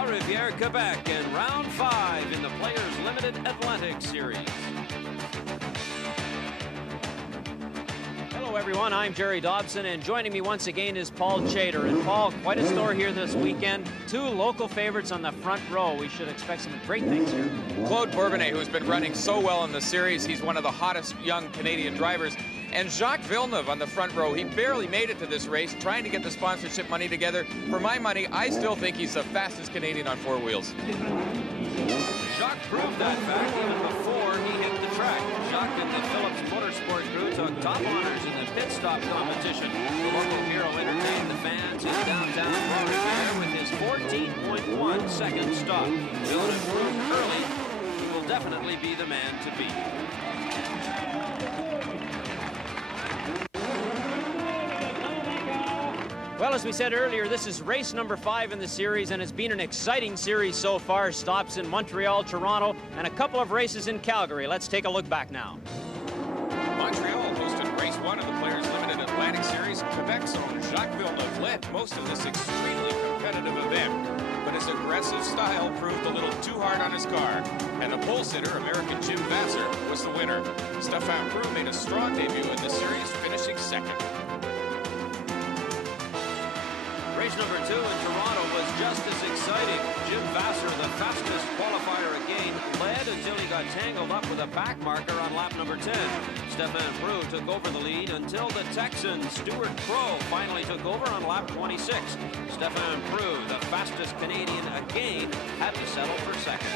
Trois-Rivières, Quebec in round 5 in the Players Limited Atlantic Series. Hello everyone, I'm Jerry Dobson, and joining me once again is Paul Chater. And Paul, quite a store here this weekend. 2 local favorites on the front row. We should expect some great things here. Claude Bourbannais, who's been running so well in the series. He's one of the hottest young Canadian drivers. And Jacques Villeneuve on the front row. He barely made it to this race, trying to get the sponsorship money together. For my money, I still think he's the fastest Canadian on 4 wheels. Jacques proved that fact even before he hit the track. Jacques and the Phillips Motorsport crew took top honors in the pit stop competition. The local hero entertained the fans in downtown Trois-Rivières with his 14.1 second stop. Villeneuve proved early he will definitely be the man to beat. Well, as we said earlier, this is race number 5 in the series, and it's been an exciting series so far. Stops in Montreal, Toronto, and a couple of races in Calgary. Let's take a look back now. Montreal hosted race 1 of the Players Limited Atlantic Series. Quebec's own Jacques Villeneuve led most of this extremely competitive event, but his aggressive style proved a little too hard on his car, and the pole sitter, American Jim Vasser, was the winner. Stefan Prue made a strong debut in this series, finishing second. Race number 2 in Toronto was just as exciting. Jim Vasser, the fastest qualifier again, led until he got tangled up with a back marker on lap number 10. Stefan Prue took over the lead until the Texan Stuart Crow finally took over on lap 26. Stefan Prue, the fastest Canadian again, had to settle for second.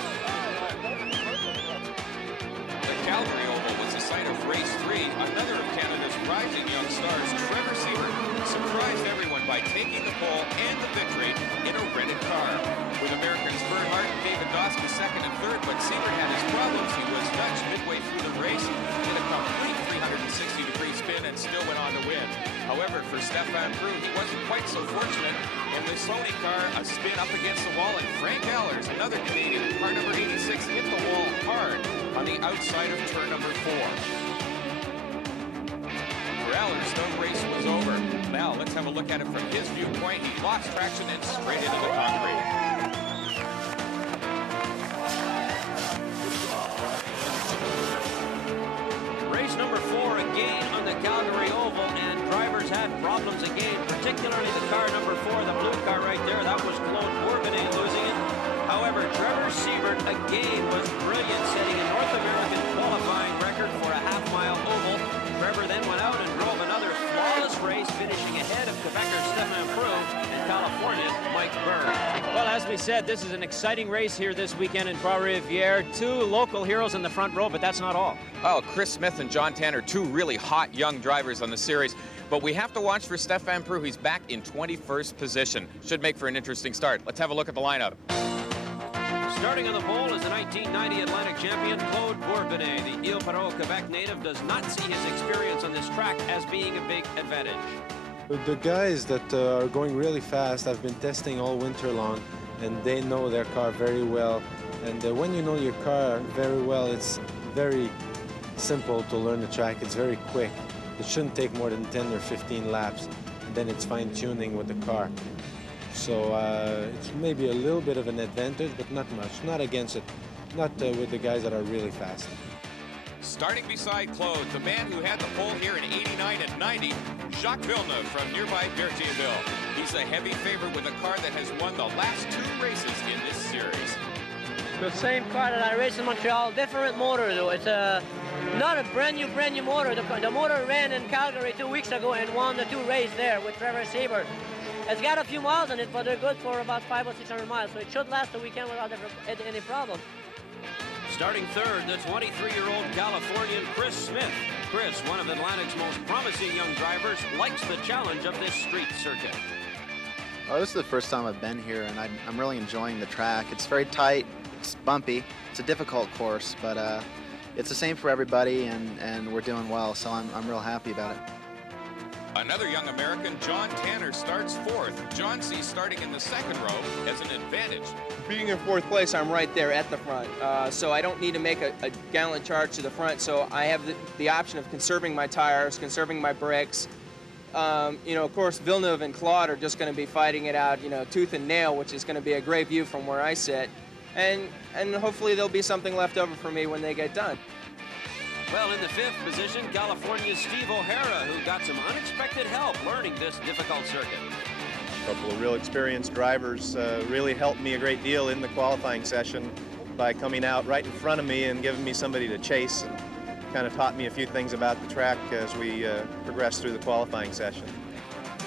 The Calgary Oval was the site of race 3. Another of Canada's rising young stars, Trevor Siebert, surprised everyone by taking the pole and the victory in a rented car. With Americans Bert Hart and David Dosky second and third, but Siebert had his problems. He was Dutch midway through the race, did a complete 360-degree spin, and still went on to win. However, for Stefan Prue, he wasn't quite so fortunate. In the Sony car, a spin up against the wall, and Frank Allers, another Canadian in car number 86, hit the wall hard on the outside of turn number 4. For Allers, no race was over. Now, let's have a look at it from his viewpoint. He lost traction and straight into the concrete. Race number 4 again on the Calgary Oval, and drivers had problems again, particularly the car number 4, the blue car right there. That was Claude Bourbannais losing it. However, Trevor Siebert again was brilliant, setting a North American qualifying record for a half-mile oval. Trevor then went out and drove another flawless race, finishing ahead of Quebecer Stefan Prue and California Mike Berg. Well, as we said, this is an exciting race here this weekend in Trois-Rivières. 2 local heroes in the front row, but that's not all. Oh, Chris Smith and John Tanner, 2 really hot young drivers on the series. But we have to watch for Stefan Prue. He's back in 21st position. Should make for an interesting start. Let's have a look at the lineup. Starting on the pole is the 1990 Atlantic champion Claude Bourbannais. The Ile-Perrot, Quebec native does not see his experience on this track as being a big advantage. The guys that are going really fast have been testing all winter long, and they know their car very well. And when you know your car very well, it's very simple to learn the track. It's very quick. It shouldn't take more than 10 or 15 laps. And then it's fine-tuning with the car. So it's maybe a little bit of an advantage, but not much. Not against it. Not with the guys that are really fast. Starting beside Claude, the man who had the pole here in 89 and 90, Jacques Villeneuve from nearby Berthierville. He's a heavy favorite with a car that has won the last 2 races in this series. The same car that I raced in Montreal, different motor though. It's not a brand new motor. The motor ran in Calgary 2 weeks ago and won the 2 races there with Trevor Siebert. It's got a few miles on it, but they're good for about 500 or 600 miles, so it should last the weekend without any problem. Starting third, the 23-year-old Californian Chris Smith. Chris, one of Atlantic's most promising young drivers, likes the challenge of this street circuit. Oh, this is the first time I've been here, and I'm really enjoying the track. It's very tight, it's bumpy, it's a difficult course, but it's the same for everybody, and we're doing well, so I'm real happy about it. Another young American, John Tanner, starts 4th. John sees starting in the 2nd row as an advantage. Being in 4th place, I'm right there at the front, so I don't need to make a gallant charge to the front, so I have the option of conserving my tires, conserving my brakes, You know, of course, Villeneuve and Claude are just going to be fighting it out, you know, tooth and nail, which is going to be a great view from where I sit. And hopefully there'll be something left over for me when they get done. Well, in the 5th position, California's Steve O'Hara, who got some unexpected help learning this difficult circuit. A couple of real experienced drivers really helped me a great deal in the qualifying session by coming out right in front of me and giving me somebody to chase, and kind of taught me a few things about the track as we progressed through the qualifying session.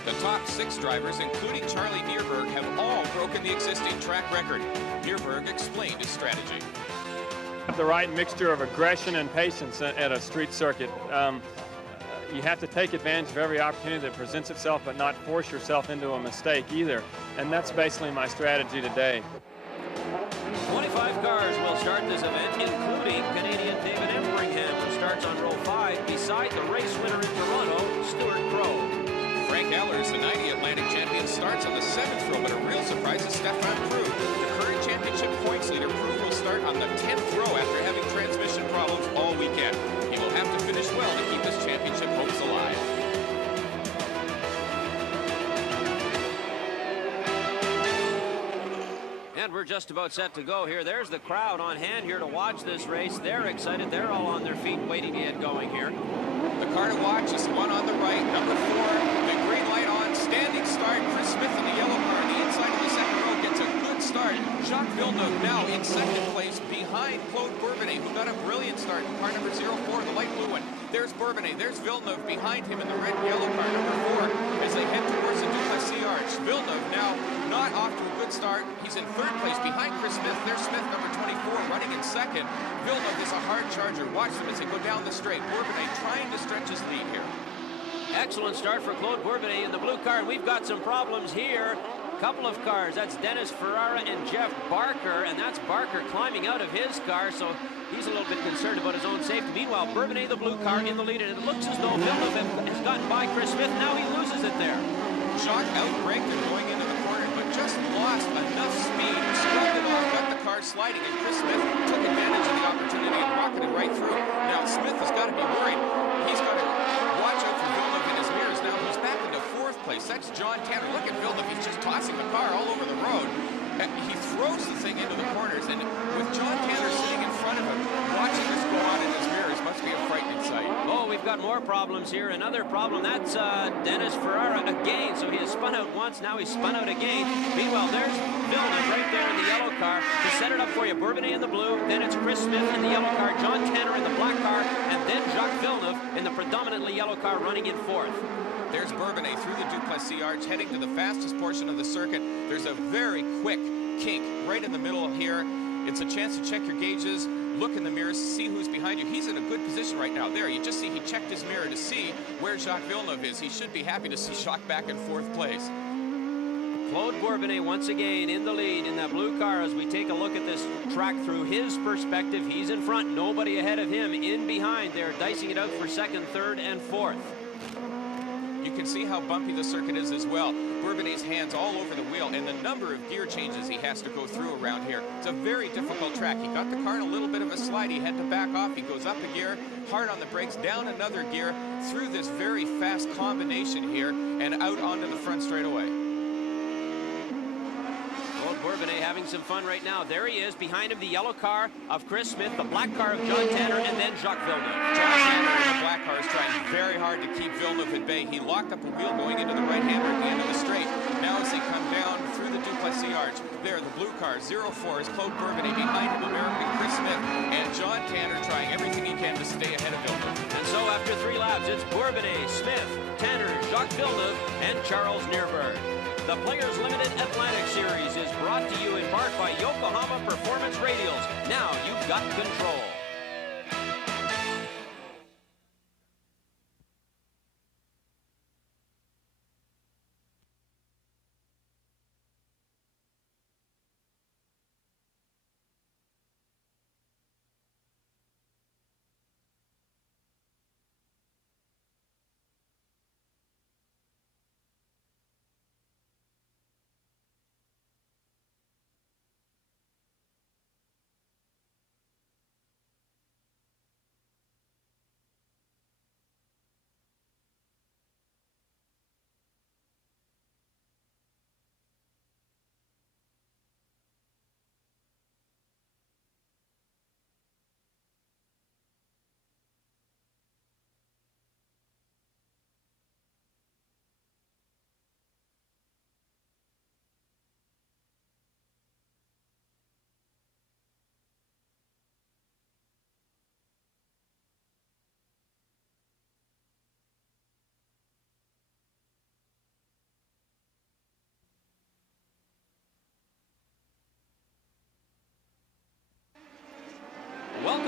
The top 6 drivers, including Charlie Neerberg, have all broken the existing track record. Neerberg explained his strategy. The right mixture of aggression and patience at a street circuit. You have to take advantage of every opportunity that presents itself, but not force yourself into a mistake either. And that's basically my strategy today. 25 cars will start this event, including Canadian David Embringham, who starts on row 5 beside the race winner in Toronto, Stuart Crowe. Frank Allers, the 90 Atlantic champion, starts on the 7th row, but a real surprise is Stefan Prue. The current championship points leader, Prue, will start on the 10th row after having transmission problems all weekend. He will have to finish well to keep his championship hopes alive. And we're just about set to go here. There's the crowd on hand here to watch this race. They're excited. They're all on their feet waiting to get going here. The car to watch is the one on the right, number 4. The green light on, standing start. Chris Smith in the yellow car on the inside of the 2nd row gets a good start. Jacques Villeneuve now in 2nd place behind Claude Bourbannais, who got a brilliant start in car number 04, the light blue one. There's Bourbannais, there's Villeneuve behind him in the red and yellow car number 4 as they head towards the Duplessis Arch. Villeneuve now not off to a good start. He's in 3rd place behind Chris Smith. There's Smith, number 24, running in 2nd. Villeneuve is a hard charger. Watch them as they go down the straight. Bourbannais trying to stretch his lead here. Excellent start for Claude Bourbannais in the blue car, and we've got some problems here. Couple of cars. That's Dennis Ferrara and Jeff Barker, and that's Barker climbing out of his car, so he's a little bit concerned about his own safety. Meanwhile, Bourbannais, the blue car, in the lead, and it looks as though Villeneuve has gotten by Chris Smith. Now he loses it there. Jacques outbraked him going into the corner, but just lost enough speed, scrubbed it off, got the car sliding, and Chris Smith took advantage of the opportunity and rocketed right through. Now Smith has got to be worried. He's got to watch out for Villeneuve in his mirrors. Now he's back into 4th place. That's John Tanner. Look at Villeneuve. He's just tossing the car all over the road. He throws the thing into the corners, and with John Tanner sitting in front of him, watching this go on in his mirrors must be a frightening sight. Oh, we've got more problems here. Another problem. That's Dennis Ferrara again. So he has spun out once. Now he's spun out again. Meanwhile, there's Villeneuve right there in the yellow car to set it up for you. Bourbannais in the blue. Then it's Chris Smith in the yellow car. John Tanner in the black car. And then Jacques Villeneuve in the predominantly yellow car running in 4th. There's Bourbannais through the Duplessis Arch, heading to the fastest portion of the circuit. There's a very quick kink right in the middle here. It's a chance to check your gauges, look in the mirrors, see who's behind you. He's in a good position right now. There, you just see he checked his mirror to see where Jacques Villeneuve is. He should be happy to see Jacques back in 4th place. Claude Bourbannais once again in the lead in that blue car as we take a look at this track through his perspective. He's in front, nobody ahead of him. In behind, they're dicing it out for 2nd, 3rd, and 4th. You can see how bumpy the circuit is as well. Bourbannais' hands all over the wheel, and the number of gear changes he has to go through around here. It's a very difficult track. He got the car in a little bit of a slide. He had to back off. He goes up a gear, hard on the brakes, down another gear, through this very fast combination here, and out onto the front straightaway. Bourbannais having some fun right now. There he is, behind him the yellow car of Chris Smith, the black car of John Tanner, and then Jacques Villeneuve. John Tanner in the black car is trying very hard to keep Villeneuve at bay. He locked up a wheel going into the right-hander at the end of the straight. Now as they come down through the Duplessis Arch, there the blue car, 04, is Claude Bourbannais. Behind him, American Chris Smith, and John Tanner trying everything he can to stay ahead of Villeneuve. And so after 3 laps, it's Bourbannais, Smith, Tanner, Jacques Villeneuve, and Charles Neerberg. The Players Limited Atlantic Series is brought to you in part by Yokohama Performance Radials. Now you've got control.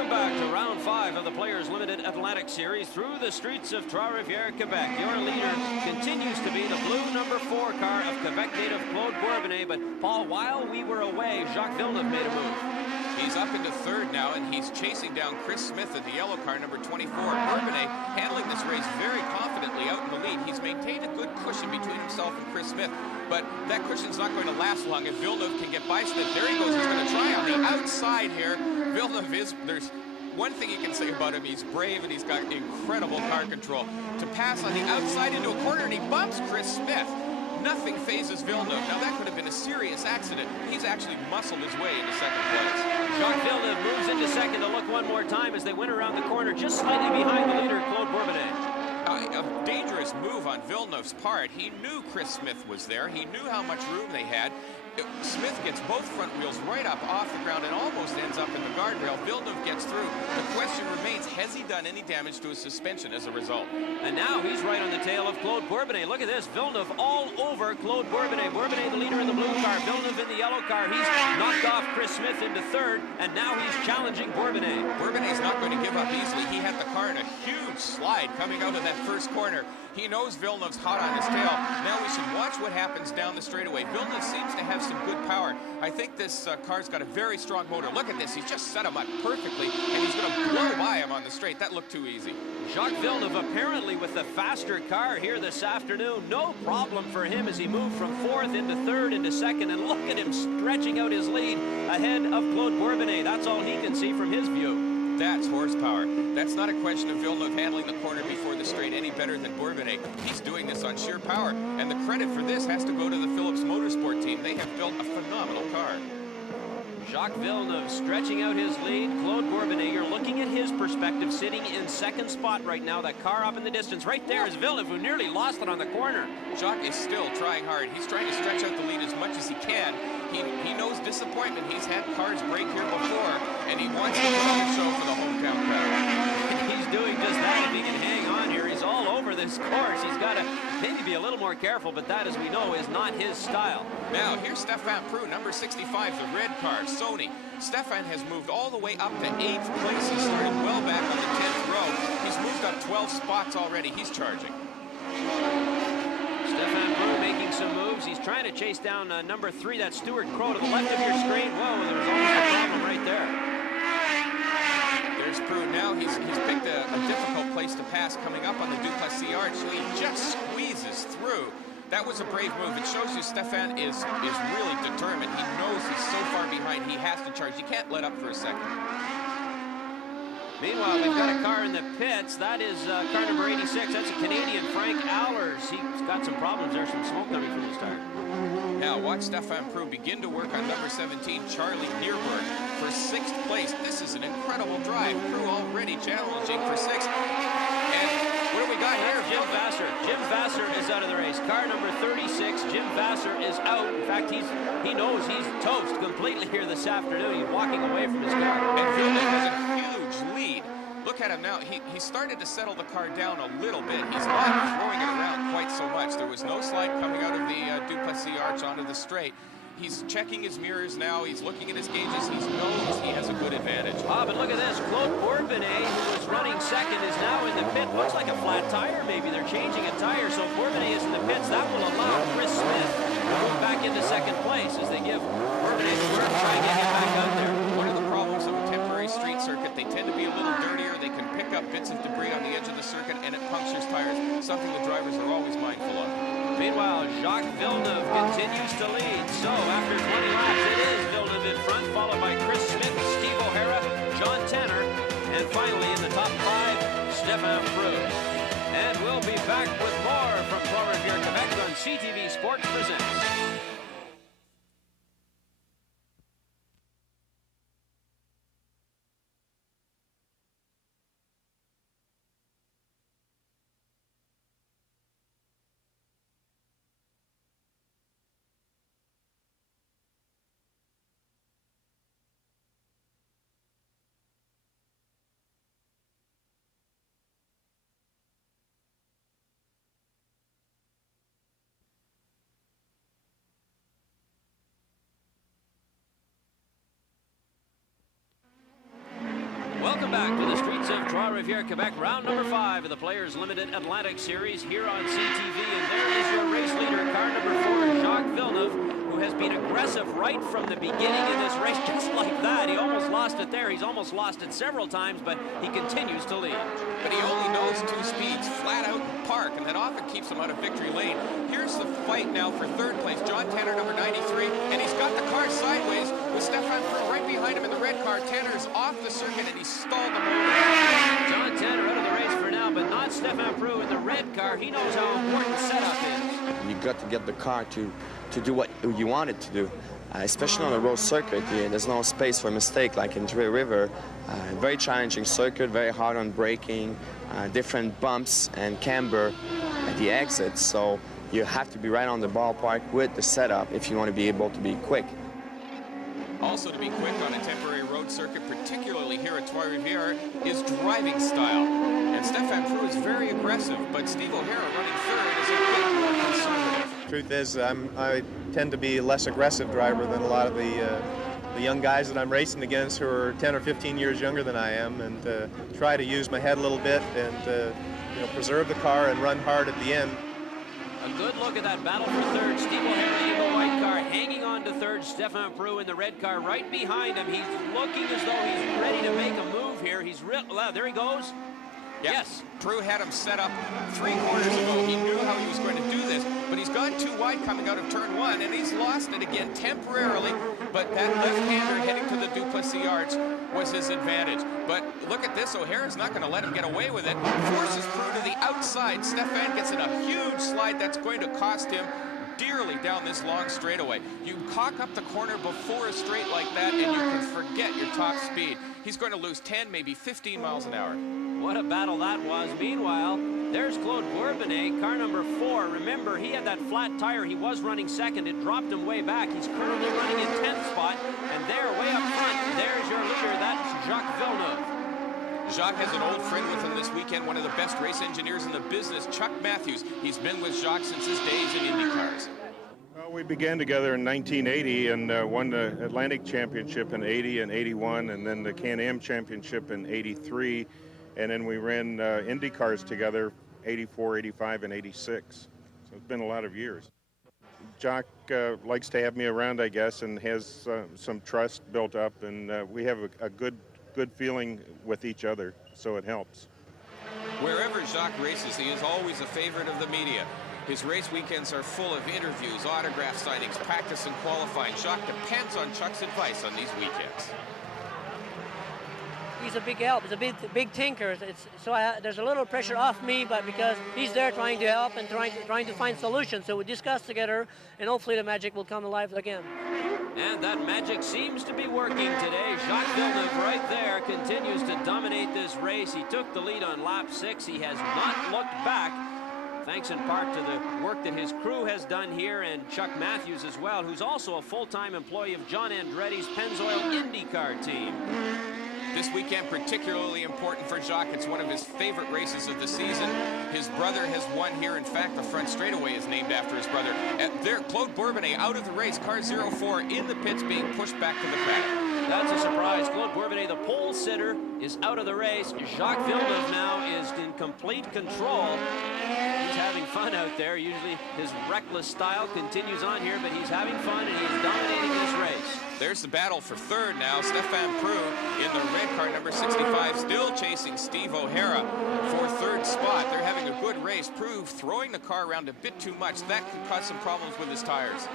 Welcome back to round 5 of the Players Limited Atlantic Series through the streets of Trois-Rivières, Quebec. Your leader continues to be the blue number 4 car of Quebec native Claude Bourbannais. But Paul, while we were away, Jacques Villeneuve made a move. He's up into third now, and he's chasing down Chris Smith in the yellow car, number 24. Bourbannais handling this race very confidently out in the lead. He's maintained a good cushion between himself and Chris Smith, but that cushion's not going to last long if Villeneuve can get by Smith. There he goes. He's going to try on the outside here. Villeneuve is, there's one thing you can say about him, he's brave and he's got incredible car control. To pass on the outside into a corner, and he bumps Chris Smith. Nothing phases Villeneuve. Now that could have been a serious accident. He's actually muscled his way into second place. Jacques Villeneuve moves into second to look one more time as they went around the corner, just slightly behind the leader, Claude Bourbannais. A dangerous move on Villeneuve's part. He knew Chris Smith was there. He knew how much room they had. Smith gets both front wheels right up off the ground and almost ends up in the guardrail. Villeneuve gets through. The question remains, has he done any damage to his suspension as a result? And now he's right on the tail of Claude Bourbannais. Look at this, Villeneuve all over Claude Bourbannais. Bourbannais the leader in the blue car, Villeneuve in the yellow car. He's knocked off Chris Smith into third, and now he's challenging Bourbannais. Bourbannais not going to give up easily. He had the car in a huge slide coming out of that first corner. He knows Villeneuve's hot on his tail. Now we should watch what happens down the straightaway. Villeneuve seems to have some good power. I think this car's got a very strong motor. Look at this. He's just set him up perfectly, and he's going to blow by him on the straight. That looked too easy. Jacques Villeneuve apparently with the faster car here this afternoon. No problem for him as he moved from fourth into third into second. And look at him stretching out his lead ahead of Claude Bourbannais. That's all he can see from his view. That's horsepower. That's not a question of Villeneuve handling the corner before the straight any better than Bourbannais. He's doing this on sheer power. And the credit for this has to go to the Phillips Motorsport team. They have built a phenomenal car. Jacques Villeneuve stretching out his lead. Claude Bourbannais, you're looking at his perspective, sitting in second spot right now. That car up in the distance. Right there is Villeneuve, who nearly lost it on the corner. Jacques is still trying hard. He's trying to stretch out the lead as much as he can. He knows disappointment. He's had cars break here before, and he wants to put on a show for the hometown crowd. He's doing just that if he can hang on here. He's all over this course. He's got to maybe be a little more careful, but that, as we know, is not his style. Now, here's Stefan Prue, number 65, the red car, Sony. Stefan has moved all the way up to 8th place. He started well back on the 10th row. He's moved up 12 spots already. He's charging. Stefan Prue making some moves. He's trying to chase down number 3, that's Stuart Crow to the left of your screen. Whoa, there was almost a problem right there. There's Prue. Now he's picked a difficult place to pass coming up on the Duplessis arch, so he just squeezes through. That was a brave move. It shows you Stefan is really determined. He knows he's so far behind, he has to charge. He can't let up for a second. Meanwhile, we've got a car in the pits. That is car number 86. That's a Canadian, Frank Allers. He's got some problems. There's some smoke coming from his tire. Now watch Stefan Prue begin to work on number 17, Charlie Neerberg, for 6th place. This is an incredible drive. Prue already challenging for 6th. And what do we got here? Jim Vasser. Jim Vasser is out of the race. Car number 36, Jim Vasser is out. In fact, he knows he's toast completely here this afternoon. He's walking away from his car. And Villeneuve has a huge lead. Look at him now. He started to settle the car down a little bit. He's not throwing it around quite so much. There was no slide coming out of the Duplessis arch onto the straight. He's checking his mirrors now. He's looking at his gauges. He knows he has a good advantage. Ah, but look at this. Claude Bourbannais, who was running second, is now in the pit. Looks like a flat tire, maybe. They're changing a tire, so Bourbannais is in the pits. That will allow Chris Smith to move back into second place as they give Bourbannais the word to try and get him back out there. One of the problems of a temporary street circuit, they tend to be a little dirtier. They can pick up bits of debris on the edge of the circuit, and it punctures tires, something the drivers are always mindful of. Meanwhile, Jacques Villeneuve continues to lead. So after 20 laps, it is Villeneuve in front, followed by Chris Smith, Steve O'Hara, John Tanner, and finally in the top 5, Stefan Prue. And we'll be back with more from Trois-Rivières, Quebec on CTV Sports Presents. streets of Trois-Rivières, Quebec, round number 5 of the Players Limited Atlantic Series here on CTV. And there is your race leader, car number 4, Jacques Villeneuve, who has been aggressive right from the beginning in this race, just like that. He almost lost it there. He's almost lost it several times, but he continues to lead. But he only knows 2 speeds, flat out park, and that often keeps him out of victory lane. Here's the fight now for 3rd place. John Tanner, number 93, and he's got the car sideways with Stefan Prue right behind him in the red car. Tanner's off the circuit, and he stalled him over. John Tanner out of the race for now, but not Stefan Prue in the red car. He knows how important setup is. You got to get the car to do what you want it to do. Especially on a road circuit, there's no space for mistake like in Trois-Rivières. Very challenging circuit, very hard on braking, different bumps and camber at the exits. So you have to be right on the ballpark with the setup if you want to be able to be quick. Also to be quick on a temporary road circuit, particularly here at Trois-Rivières, is driving style. And Stefan Prue is very aggressive, but Steve O'Hara running 3rd is a bit more conservative. Truth is, I tend to be a less aggressive driver than a lot of the young guys that I'm racing against who are 10 or 15 years younger than I am, and try to use my head a little bit and preserve the car and run hard at the end. A good look at that battle for 3rd. Steve O'Hara in the white car, hanging on to 3rd. Stefan Prue in the red car right behind him. He's looking as though he's ready to make a move here. He's well, there he goes. Yep. Yes. Prue had him set up 3 corners ago. He knew how he was going to do this, but he's gone too wide coming out of turn 1, and he's lost it again temporarily. But that left-hander heading to the Duplessis Arch was his advantage. But look at this. O'Hara's not going to let him get away with it. Forces Prue to the outside. Stefan gets in a huge slide that's going to cost him dearly down this long straightaway. You cock up the corner before a straight like that, and you can forget your top speed. He's going to lose 10, maybe 15 miles an hour. What a battle that was. Meanwhile, there's Claude Bourbannais, car number 4. Remember, he had that flat tire. He was running 2nd. It dropped him way back. He's currently running in 10th spot. And there, way up front, there's your leader. That's Jacques Villeneuve. Jacques has an old friend with him this weekend, one of the best race engineers in the business, Chuck Matthews. He's been with Jacques since his days in Indy cars. Well, we began together in 1980 and won the Atlantic Championship in 80 and 81, and then the Can-Am Championship in 83. And then we ran Indy cars together, 84, 85, and 86. So it's been a lot of years. Jacques likes to have me around, I guess, and has some trust built up, and we have a good feeling with each other, so it helps. Wherever Jacques races, he is always a favorite of the media. His race weekends are full of interviews, autograph signings, practice and qualifying. Jacques depends on Chuck's advice on these weekends. He's a big help. He's a big tinker. There's a little pressure off me, but because he's there trying to help and trying to find solutions. So we discuss together, and hopefully the magic will come alive again. And that magic seems to be working today. Jacques Villeneuve right there continues to dominate this race. He took the lead on lap 6. He has not looked back, thanks in part to the work that his crew has done here, and Chuck Matthews as well, who's also a full-time employee of John Andretti's Pennzoil IndyCar team. This weekend particularly important for Jacques. It's one of his favorite races of the season. His brother has won here. In fact, the front straightaway is named after his brother. There, Claude Bourbannais out of the race. Car 04 in the pits being pushed back to the paddock. That's a surprise. Claude Bourbannais, the pole sitter, is out of the race. Jacques Villeneuve now is in complete control. He's having fun out there. Usually his reckless style continues on here, but he's having fun and he's dominating this race. There's the battle for 3rd now. Stefan Prue in the red car, number 65, still chasing Steve O'Hara for 3rd spot. They're having a good race. Prue throwing the car around a bit too much. That could cause some problems with his tires.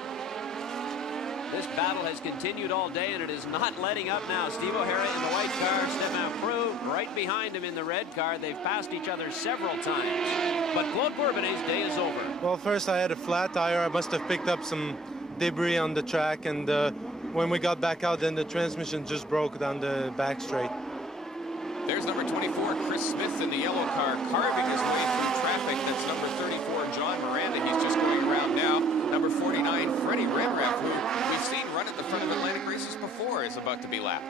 This battle has continued all day, and it is not letting up now. Steve O'Hara in the white car, Stefan Prue right behind him in the red car. They've passed each other several times. But Claude Bourbannais' day is over. Well, first I had a flat tire. I must have picked up some debris on the track, and when we got back out, then the transmission just broke down the back straight. There's number 24, Chris Smith in the yellow car, carving his way through traffic. That's number 34, John Miranda. He's just going around now. Number 49, Freddie Redruff, who we've seen run at the front of Atlantic races before, is about to be lapped.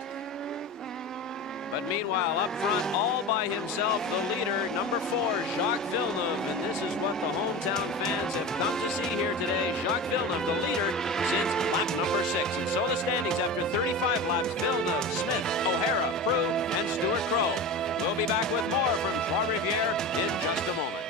But meanwhile, up front, all by himself, the leader, number 4, Jacques Villeneuve. And this is what the hometown fans have come to see here today. Jacques Villeneuve, the leader since lap number 6. And so the standings after 35 laps, Villeneuve, Smith, O'Hara, Prue, and Stuart Crow. We'll be back with more from Trois-Rivières in just a moment.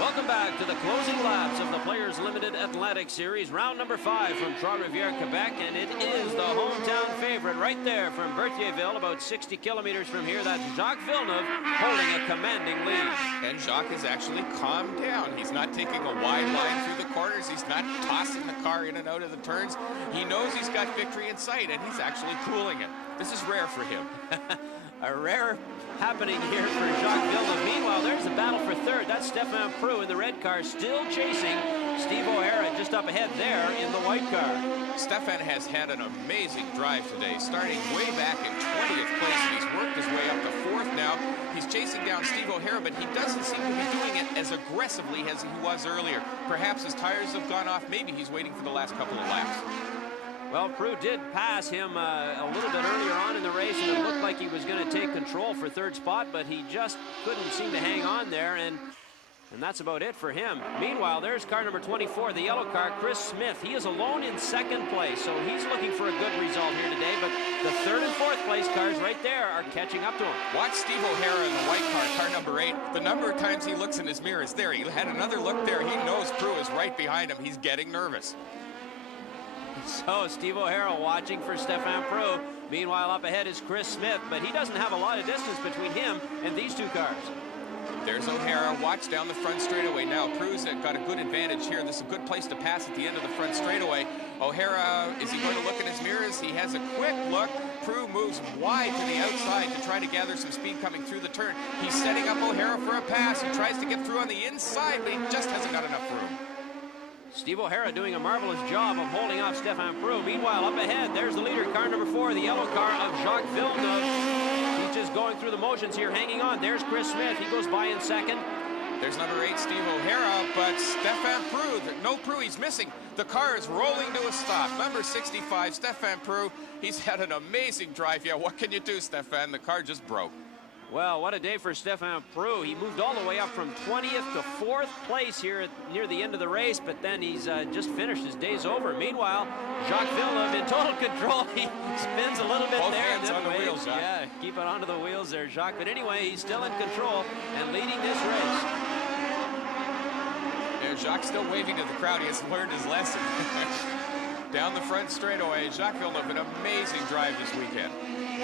Welcome back to the closing laps of the Players Limited Atlantic Series, round number 5 from Trois-Rivières, Quebec, and it is the hometown favorite right there from Berthierville, about 60 kilometers from here. That's Jacques Villeneuve holding a commanding lead. And Jacques has actually calmed down. He's not taking a wide line through the corners. He's not tossing the car in and out of the turns. He knows he's got victory in sight, and he's actually cooling it. This is rare for him. A rare happening here for Jacques Villeneuve. Meanwhile, there's the battle for third. That's Stefan Prou in the red car, still chasing Steve O'Hara just up ahead there in the white car. Stefan has had an amazing drive today, starting way back in 20th place, and he's worked his way up to 4th now. He's chasing down Steve O'Hara, but he doesn't seem to be doing it as aggressively as he was earlier. Perhaps his tires have gone off. Maybe he's waiting for the last couple of laps. Well, Prou did pass him a little bit earlier on in the race, and it looked like he was going to take control for third spot, but he just couldn't seem to hang on there, and that's about it for him. Meanwhile, there's car number 24, the yellow car, Chris Smith. He is alone in second place, so he's looking for a good result here today, but the third and fourth place cars right there are catching up to him. Watch Steve O'Hara in the white car, car number 8. The number of times he looks in his mirror is there. He had another look there. He knows Prou is right behind him. He's getting nervous. So Steve O'Hara watching for Stefan Prou. Meanwhile, up ahead is Chris Smith, but he doesn't have a lot of distance between him and these two cars. There's O'Hara. Watch down the front straightaway. Now, Prou's got a good advantage here. This is a good place to pass at the end of the front straightaway. O'Hara, is he going to look in his mirrors? He has a quick look. Prou moves wide to the outside to try to gather some speed coming through the turn. He's setting up O'Hara for a pass. He tries to get through on the inside, but he just hasn't got enough room. Steve O'Hara doing a marvelous job of holding off Stefan Prou. Meanwhile, up ahead, there's the leader, car number 4, the yellow car of Jacques Villeneuve. He's just going through the motions here, hanging on. There's Chris Smith. He goes by in second. There's number 8, Steve O'Hara, but Stefan Prou, no Prou, he's missing. The car is rolling to a stop. Number 65, Stefan Prou. He's had an amazing drive. Yeah, what can you do, Stefan? The car just broke. Well, what a day for Stefan Prou. He moved all the way up from 20th to 4th place here near the end of the race, but then he's just finished. His day's over. Meanwhile, Jacques Villeneuve in total control. He spins a little bit Both there. hands on the wheels, Jacques. Yeah, keep it onto the wheels there, Jacques. But anyway, he's still in control and leading this race. Yeah, Jacques still waving to the crowd. He has learned his lesson. Down the front straightaway, Jacques Villeneuve, an amazing drive this weekend.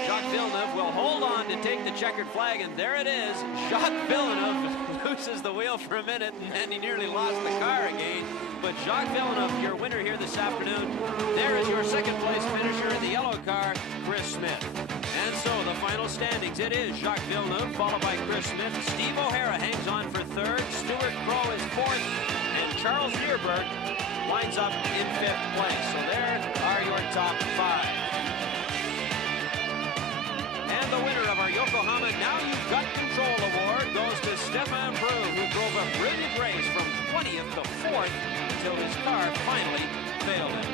Jacques Villeneuve will hold on to take the checkered flag, and there it is. Jacques Villeneuve loses the wheel for a minute, and then he nearly lost the car again. But Jacques Villeneuve, your winner here this afternoon. There is your second place finisher in the yellow car, Chris Smith. And so the final standings, it is Jacques Villeneuve, followed by Chris Smith. Steve O'Hara hangs on for third. Stuart Crow is fourth, and Charles Neerberg winds up in fifth place. So there are your top 5. And the winner of our Yokohama Now You've Got Control award goes to Stefan Prou, who drove a brilliant race from 20th to 4th until his car finally failed him.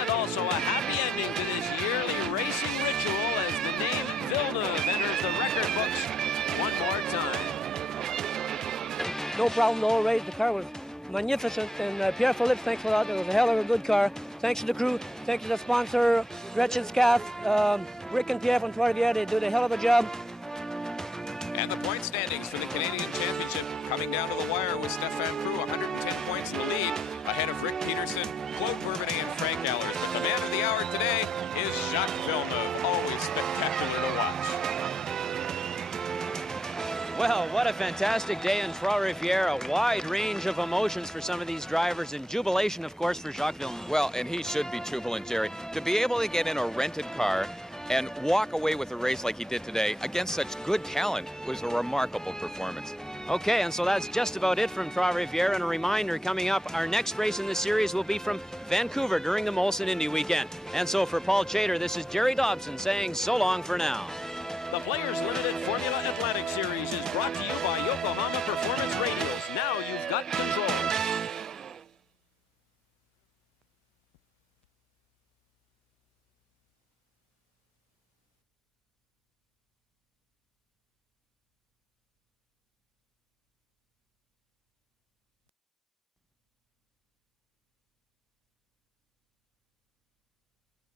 And also a happy ending to this yearly racing ritual as the name Villeneuve enters the record books one more time. No problem the whole race. The car was magnificent, and Pierre Phillips, thanks a lot. It was a hell of a good car. Thanks to the crew, thanks to the sponsor, Gretchen's Calf, Rick and Pierre from Trois-Rivières. They did a hell of a job. And the point standings for the Canadian Championship coming down to the wire with Stefan Prou, 110 points in the lead, ahead of Rick Peterson, Claude Bourbannais, and Frank Allers. But the man of the hour today is Jacques Villeneuve. Always spectacular to watch. Well, what a fantastic day in Trois-Rivières. A wide range of emotions for some of these drivers, and jubilation, of course, for Jacques Villeneuve. Well, and he should be jubilant, Jerry. To be able to get in a rented car and walk away with a race like he did today against such good talent was a remarkable performance. Okay, and so that's just about it from Trois-Rivières. And a reminder, coming up, our next race in the series will be from Vancouver during the Molson Indy weekend. And so for Paul Chater, this is Jerry Dobson saying so long for now. The Players Limited Formula Atlantic Series is brought to you by Yokohama Performance Radios. Now you've got control.